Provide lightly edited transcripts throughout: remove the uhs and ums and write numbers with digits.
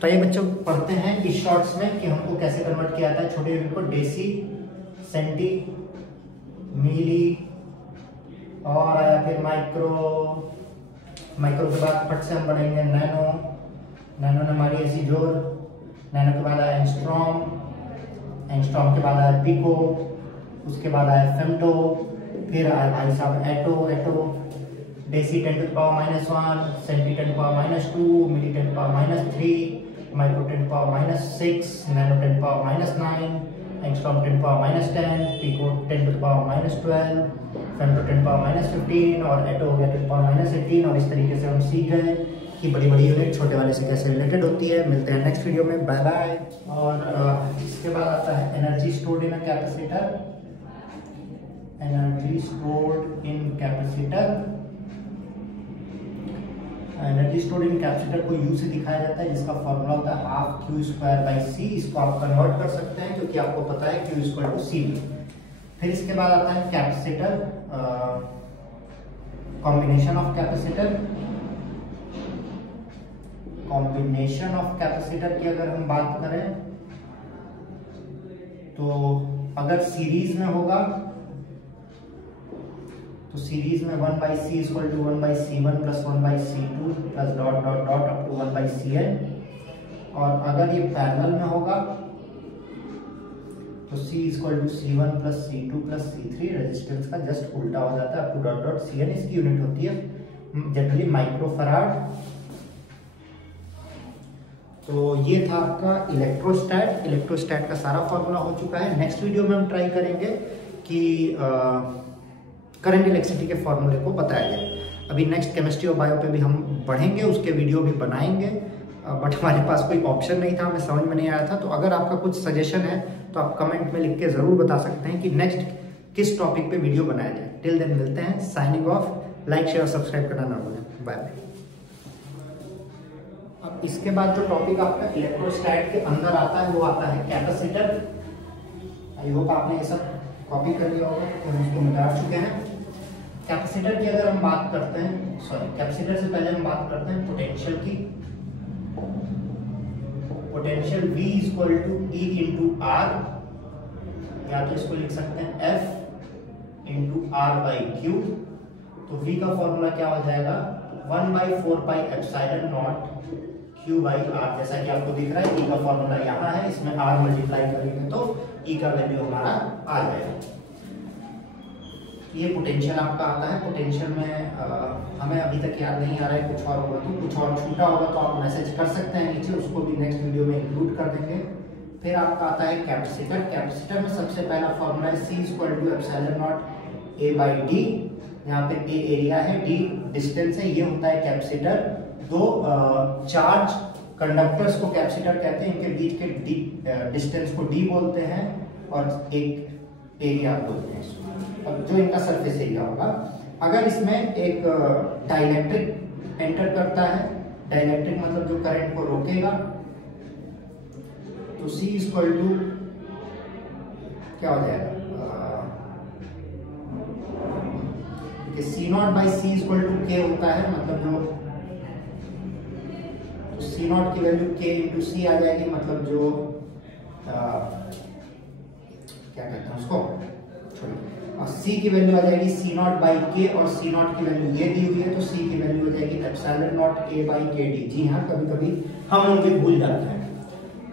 तो ये बच्चों पढ़ते हैं इस शॉर्ट्स में कि हमको कैसे कन्वर्ट किया जाता है छोटे यूनिट को डेसी, सेंटी, मिली और आया फिर माइक्रो। माइक्रो के बाद फट से हम बढ़ेंगे नैनो। नैनो ने हमारी ऐसी जोर। नैनो के बाद आया एंगस्ट्रॉम। एंगस्ट्रॉम के बाद आया पिको। उसके बाद आया फेम्टो। फिर आया भाई साहब atto. Atto deci 10 to the power -1, centi 10 to the power -2, milli 10 to the power -3, micro 10 to the power -6, nano 10 to the power -9, angstrom 10 to the power -10, pico 10 to the power -12, femto 10 to the power -15 और एटो हो गया 10 to the power -18। और इस तरीके से हम सीख गए कि बड़ी बड़ी यूनिट छोटे वाले से कैसे रिलेटेड होती है। मिलते हैं नेक्स्ट वीडियो में, बाय बाय। और इसके बाद आता है energy stored in a capacitor. Energy stored in capacitor. Energy stored in capacitor को यू से दिखाया जाता है, जिसका फॉर्मूला होता है हाफ Q²/C। इसको आप कन्वर्ट कर सकते हैं क्योंकि आपको पता है Q = CV। फिर इसके बाद आता है capacitor, combination of capacitor. Combination of capacitor की अगर हम बात करें तो अगर सीरीज में होगा तो सीरीज में 1/C = 1/C1 + 1/C2 + ... up to 1/Cn। और अगर ये पैरेलल में होगा तो C = C1 + C2 + C3। Resistance का जस्ट उल्टा हो जाता है, up to ... Cn इसकी यूनिट होती है जनरली माइक्रोफराड। तो ये था आपका इलेक्ट्रोस्टैट। इलेक्ट्रोस्टैट का सारा फॉर्मूला हो चुका है। नेक्स्ट वीडियो में हम ट्राई करेंगे कि करंट इलेक्ट्रिसिटी के फॉर्मूले को बताया जाए। अभी नेक्स्ट केमिस्ट्री और बायो पे भी हम बढ़ेंगे, उसके वीडियो भी बनाएंगे, बट हमारे पास कोई ऑप्शन नहीं था, हमें समझ में नहीं आया था। तो अगर आपका कुछ सजेशन है तो आप कमेंट में लिख के ज़रूर बता सकते हैं कि नेक्स्ट किस टॉपिक पे वीडियो बनाया जाए। टिल देन मिलते हैं, साइनिंग ऑफ। लाइक शेयर और सब्सक्राइब करना ना भूलें। Bye bye. अब इसके बाद जो टॉपिक आपका इलेक्ट्रोस्टैट के अंदर आता है वो आता है कैपेसिटर। आई होप आपने ये सब कॉपी कर लिया होगा, तो हम उसको मिटा चुके हैं। कैपेसिटर की अगर हम बात करते हैं, कैपेसिटर से पहले हम बात करते हैं पोटेंशियल की। पोटेंशियल V = E × R, या तो इसको लिख सकते हैं F × R/Q। तो V का फॉर्मूला क्या हो जाएगा 1/4πε0 Q/R। जैसा कि आपको दिख रहा है E का फॉर्मूला यहाँ है, इसमें R मल्टीप्लाई करेंगे तो E का वैल्यू हमारा आ जाएगा। ये पोटेंशियल आपका आता है। पोटेंशियल में हमें अभी तक याद नहीं आ रहा है, कुछ और होगा तो कुछ और छूटा होगा तो आप मैसेज कर सकते हैं नीचे, उसको भी नेक्स्ट वीडियो में इंक्लूड कर देंगे। फिर आपका आता है कैपेसिटर। कैपेसिटर में सबसे पहला फॉर्मूला है C = ε0 A/d। यहाँ पे A एरिया है, D डिस्टेंस है। ये होता है कैपेसिटर। दो चार्ज कंडक्टर्स को कैपेसिटर कहते हैं, इनके बीच के डिस्टेंस को D बोलते हैं और एक एरिया बोलते हैं। अब जो इनका सरफेस एरिया होगा, अगर इसमें एक डाइलेक्ट्रिक एंटर करता है, डाइलेक्ट्रिक मतलब जो करंट को रोकेगा, तो C = क्या हो जाएगा C0/C = K होता है, मतलब जो C0 की वैल्यू K × C आ जाएगी, मतलब जो क्या कहते हैं उसको, और C की वैल्यू आ जाएगी C0/K और C0 की वैल्यू ये दी हुई है, तो C की वैल्यू हो जाएगी ε0 A/kd। जी हाँ, कभी कभी हम लोग भी भूल जाते हैं।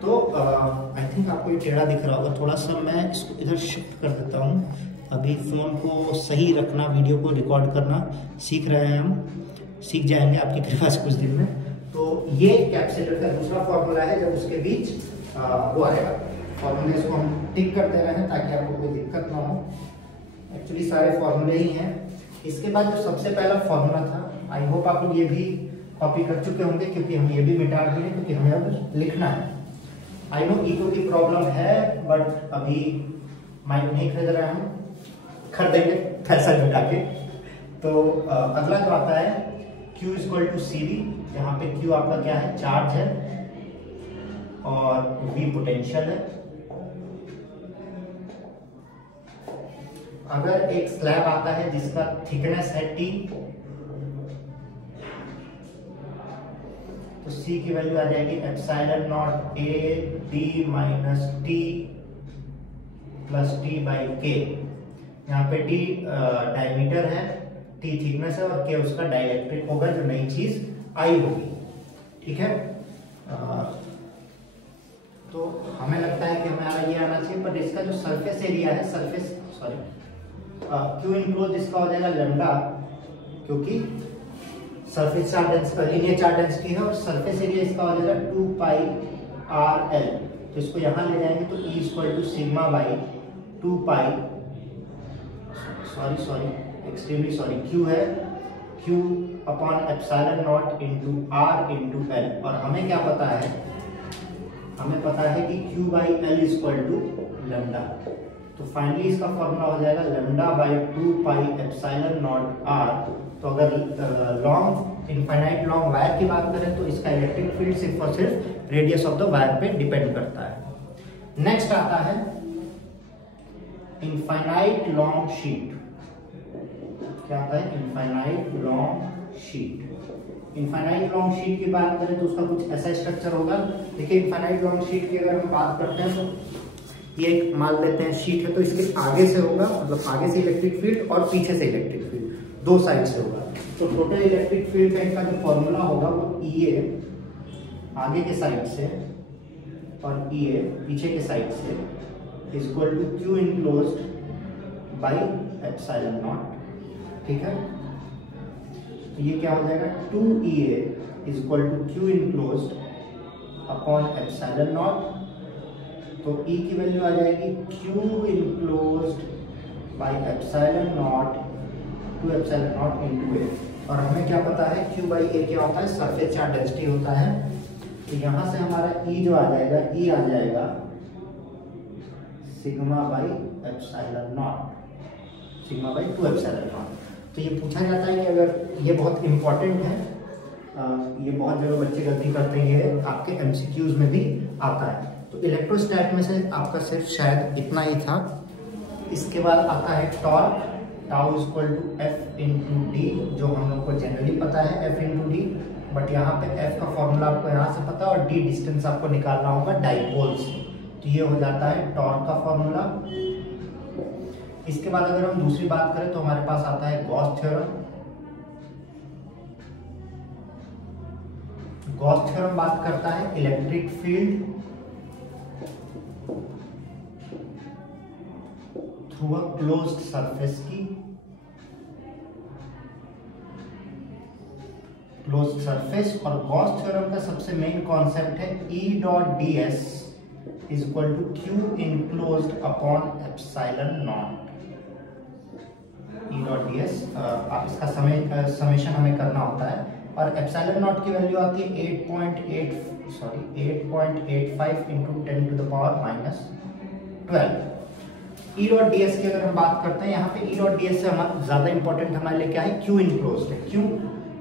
तो आई थिंक आपको ये टेढ़ा दिख रहा होगा, थोड़ा सा मैं इसको इधर शिफ्ट कर देता हूँ। अभी फ़ोन को सही रखना, वीडियो को रिकॉर्ड करना सीख रहे हैं हम, सीख जाएंगे आपकी कृपा से कुछ दिन में। तो ये कैपेसिटर का दूसरा फॉर्मूला है, जब उसके बीच वो आएगा फॉर्मूले, इसको हम टिक करते रहें ताकि आपको कोई दिक्कत ना हो। एक्चुअली सारे फॉर्मूले ही हैं। इसके बाद जो सबसे पहला फॉर्मूला था, आई होप आप लोग ये भी कॉपी कर चुके होंगे, क्योंकि हम ये भी मिटा दिए, क्योंकि हमें अब लिखना है। आई नो ईको की प्रॉब्लम है, बट अभी माइक नहीं खरीद रहे हम, खरीदेंगे पैसा जुटा के। तो अगला जो आता है Q = CV, जहाँ पे Q आपका क्या है, चार्ज है, और V पोटेंशियल है। अगर एक स्लैब आता है जिसका थिकनेस है T, तो C की वैल्यू आ जाएगी epsilon not A D minus T plus T by K। यहाँ पे D डायमीटर है, T थिकनेस है और K उसका डाइलेक्ट्रिक होगा जो नई चीज आई होगी। ठीक है, तो हमें लगता है कि हमारा ये आना चाहिए, पर इसका जो सरफेस एरिया है, क्यू इनक्लोज इसका हो जाएगा लैम्डा, क्योंकि surface charge density linear charge density है, और सरफेस एरिया इसका हो जाएगा 2 पाई आर एल। तो इसको यहाँ ले जाएंगे तो E equal to sigma by 2 pi extremely sorry Q है Q upon epsilon not into R into L। और हमें क्या पता है, हमें पता है कि Q बाई L इक्वल टू लैम्डा। तो फाइनली इसका फॉर्मूला हो जाएगा lambda by 2 pi epsilon not R। तो अगर लॉन्ग इनफाइनाइट लॉन्ग वायर की बात करें तो इसका इलेक्ट्रिक फील्ड सिर्फ और सिर्फ रेडियस ऑफ द वायर पे डिपेंड करता है। नेक्स्ट आता है इनफाइनाइट लॉन्ग शीट। क्या आता है? Infinite long sheet. Infinite long sheet की बात करें तो उसका कुछ ऐसा स्ट्रक्चर होगा। देखिए इनफाइनाइट लॉन्ग शीट की अगर हम बात करते हैं तो ये एक मान लेते हैं शीट है, तो इसके आगे से होगा, मतलब आगे से इलेक्ट्रिक फील्ड और पीछे से इलेक्ट्रिक फील्ड, दो साइड से होगा। तो टोटल इलेक्ट्रिक फील्ड का इनका जो फॉर्मूला होगा वो EA आगे के साइड से और EA पीछे के साइड से equal to Q enclosed by epsilon not. ठीक है, तो ये क्या हो जाएगा 2EA equal to Q enclosed upon epsilon not. तो E की वैल्यू आ जाएगी Q enclosed by epsilon not to epsilon not into A। और हमें क्या पता है Q बाई A क्या होता है? सरफेस चार्ज डेंसिटी होता है। तो यहाँ से हमारा E जो आ जाएगा, E आ जाएगा sigma by epsilon not, sigma by 2 epsilon not. तो ये पूछा जाता है कि अगर ये बहुत इंपॉर्टेंट है, ये बहुत जगह बच्चे गलती करते हैं, ये आपके MCQs में भी आता है। तो इलेक्ट्रोस्टैट में से आपका सिर्फ शायद इतना ही था। इसके बाद आता है torque, tau equal to F into D, जो हम लोग को जनरली पता है F इंटू डी, बट यहाँ पे F का फॉर्मूला आपको यहाँ से पता है और D डिस्टेंस आपको निकालना होगा डाइपोल से। तो ये हो जाता है टॉर्क का फॉर्मूला। इसके बाद अगर हम दूसरी बात करें तो हमारे पास आता है गॉस थ्योरम। गॉस थ्योरम बात करता है electric field through a closed surface की, क्लोज्ड सरफेस। और गॉस थ्योरम का सबसे मेन कॉन्सेप्ट है E dot ds is equal to Q enclosed upon epsilon not. E dot ds आप इसका समेशन हमें करना होता है, और एप्सिलॉन नॉट की वैल्यू आती है 8.85 into 10 to the power minus 12। E dot ds की अगर हम बात करते हैं, यहाँ पे E डॉट ds से हमारा ज्यादा इंपॉर्टेंट हमारे लिए क्या है? Q इनक्लोज्ड है।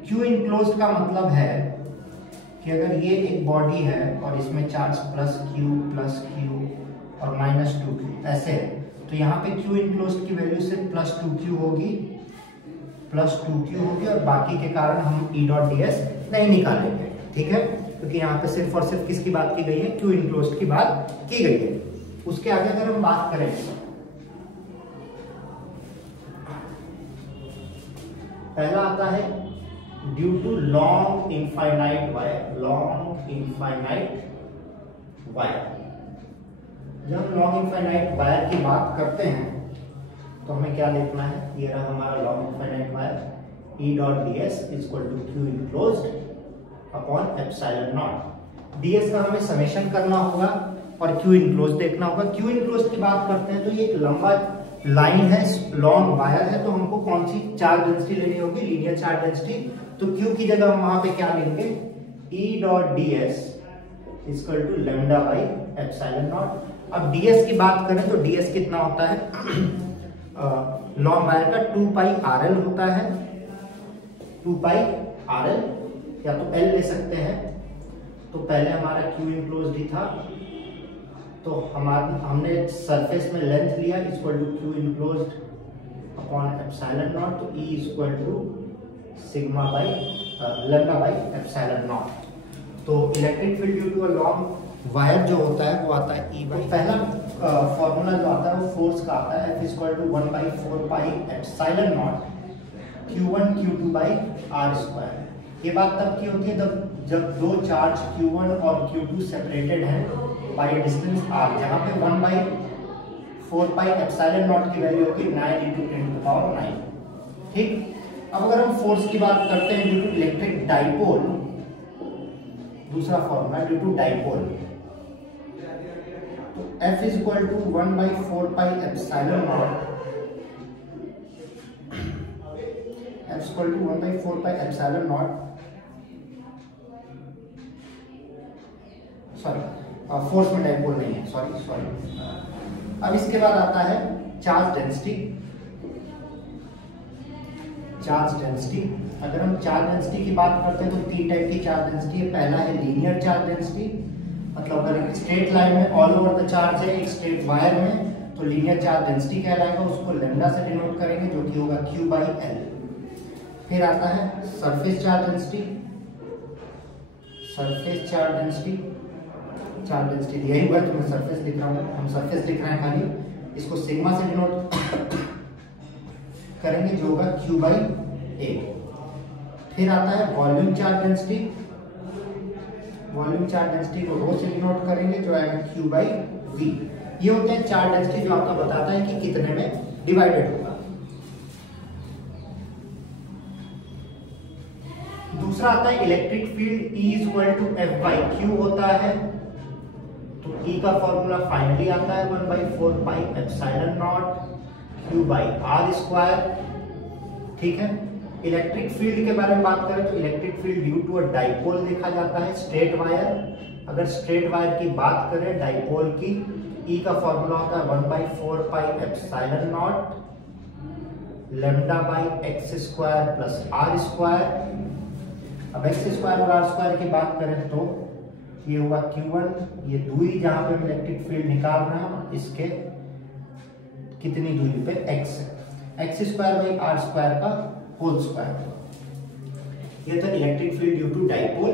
Q इनक्लोज्ड का मतलब है कि अगर ये एक बॉडी है और इसमें चार्ज प्लस Q और माइनस 2Q ऐसे है, तो यहाँ पे Q इनक्लोज्ड की वैल्यू सिर्फ प्लस 2Q होगी, और बाकी के कारण हम E डॉट ds नहीं निकालेंगे। ठीक है, क्योंकि यहाँ पे सिर्फ और सिर्फ किसकी बात की गई है? Q इनक्लोज्ड की बात की गई है। उसके आगे अगर हम बात करें, पहला आता है due to long infinite wire. Long infinite wire, जब हम लॉन्ग इनफाइनाइट वायर की बात करते हैं तो हमें क्या लिखना है? ये रहा हमारा long infinite wire, E dot ds equal to Q enclosed upon epsilon not. ds का हमें समेशन करना होगा और Q इनक्लोज्ड देखना होगा। Q इनक्लोज्ड की बात करते हैं तो ये एक लंबा लाइन है, लॉन्ग वायर है, तो हमको कौन सी चार्ज डेंसिटी लेनी होगी? Linear charge density. तो Q की जगह हम वहां पे क्या लेंगे? E dot ds equal to lambda by epsilon not. अब ds की बात करें तो ds कितना होता है? लॉन्ग वायर का 2 पाई RL होता है, 2 पाई RL, या तो L ले सकते हैं। तो पहले हमारा Q इनक्लोज्ड ही था, तो हमने सरफेस में लेंथ लिया equal to Q enclosed upon epsilon not. तो E equal to sigma by lambda by epsilon not. तो electric field due to a long wire जो होता है वो आता है E बाई, पहला फॉर्मूला जो आता है वो फोर्स का आता है F equal to 1/4 pi epsilon not Q1 Q2 by R square. ये बात तब की होती है जब दो चार्ज Q1 और Q2 सेपरेटेड हैं बाय डिस्टेंस R, जहाँ पे 1/4 पाई एप्सिलॉन नॉट की वैल्यू होगी 9 × 10⁹। ठीक, अब अगर हम फोर्स की बात करते हैं ड्यू टू इलेक्ट्रिक डाइपोल, दूसरा फॉर्मूला ड्यू टू डाइपोल, तो F is equal to 1/4 pi epsilon not, F is equal to 1/4 pi epsilon not, sorry force में डाइपोल नहीं है, सॉरी। अब इसके बाद आता है चार्ज डेंसिटी। अगर हम चार्ज डेंसिटी की बात करते हैं तो 3 टाइप की चार्ज डेंसिटी है। पहला है लीनियर चार्ज डेंसिटी, मतलब अगर एक स्ट्रेट लाइन में ऑल ओवर द चार्ज है, एक स्ट्रेट वायर में, तो लीनियर चार्ज डेंसिटी कहलाएगा, उसको लैम्डा से डिनोट करेंगे जो कि होगा Q/L। फिर आता है surface charge density. Charge density दिया ही हुआ है तो मैं सरफेस लिख रहा हूँ, हम सरफेस लिख रहे हैं खाली, इसको सिग्मा से डिनोट करेंगे जो होगा Q/A। फिर आता है volume charge density. Volume charge density को रो से डिनोट करेंगे जो आएगा Q/V। ये होते हैं चार्ज डेंसिटी जो आपको बताता है कि कितने में डिवाइडेड होगा। दूसरा आता है electric field E equal to F/Q होता है, तो E का फॉर्मूला फाइनली आता है 1/4 pi epsilon not Q/R square. ठीक है, इलेक्ट्रिक फील्ड के बारे में बात करें तो electric field due to a dipole देखा जाता है, स्ट्रेट वायर। अगर स्ट्रेट वायर की बात करें डाइपोल की, E का फॉर्मूला होता है 1/4 pi epsilon not lambda by x square plus R square. अब x स्क्वायर और R स्क्वायर की बात करें तो ये होगा Q1, ये दूरी जहां पे हम इलेक्ट्रिक फील्ड निकाल रहे हैं इसके कितनी दूरी पे x है, x square by R square का होल स्क्वायर। ये तो electric field due to dipole.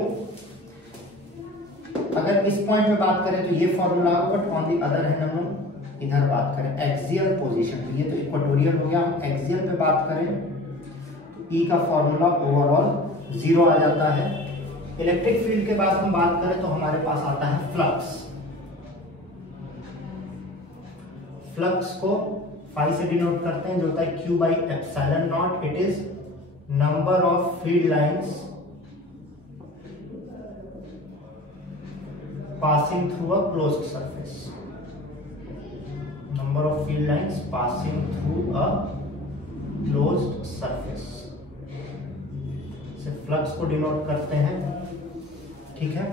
अगर इस पॉइंट में बात करें तो ये फॉर्मूला होगा, but on the other hand हम लोग इधर बात करें एक्सियल पोजीशन, तो ये तो इक्वेटोरियल हो गया, हम एक्सियल पे बात करें तो E का फॉर्मूला ओवरऑल 0 आ जाता है। इलेक्ट्रिक फील्ड के बाद हम बात करें तो हमारे पास आता है फ्लक्स। फ्लक्स को फाई से डिनोट करते हैं जो होता है Q/एप्सिलॉन naught. It is number of field lines passing through a closed surface, number of field lines passing through a closed surface से फ्लक्स को डिनोट करते हैं। ठीक है,